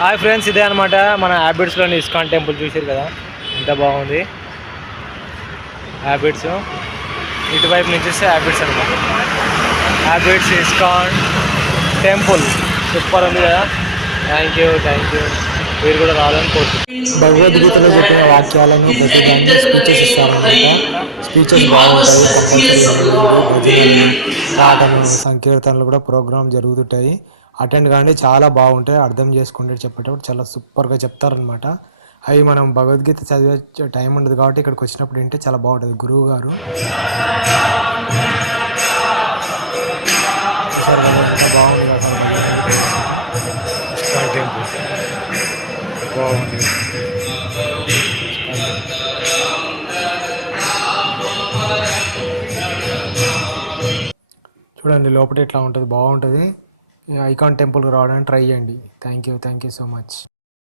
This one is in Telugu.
హాయ్ ఫ్రెండ్స్, ఇదే అనమాట మన హ్యాబిట్స్లోని ఇస్కాన్ టెంపుల్. చూసారు కదా ఎంత బాగుంది హ్యాబిట్స్. ఇటువైపు నుంచి వస్తే హ్యాబిట్స్ అనమాట. హ్యాబిట్స్ ఇస్కాన్ టెంపుల్ సూపర్ ఉంది కదా. థ్యాంక్ యూ మీరు కూడా రావాలని కోరుతున్నాను. భగవద్గీతలో చెప్పిన వాక్యాలను ప్రతిదాన్ని స్పీచెస్ ఇస్తారనమాట. స్పీచెస్ బాగుంటాయి. కంపల్సరీ భజనలు, ప్రార్థనలు, సంకీర్తనలు కూడా ప్రోగ్రామ్ జరుగుతుంటాయి. అటెండ్ కానీ చాలా బాగుంటాయి. అర్థం చేసుకుంటే చెప్పేటప్పుడు చాలా సూపర్గా చెప్తారనమాట. అవి మనం భగవద్గీత చదివే టైం ఉండదు కాబట్టి ఇక్కడికి వచ్చినప్పుడు వింటే చాలా బాగుంటుంది. గురువు గారు బాగుంది టెంపుల్ బాగుంది. చూడండి లోపల ఎట్లా ఉంటుంది, బాగుంటుంది. ఐకాన్ టెంపుల్కి రావడానికి ట్రై చేయండి. Thank you so much.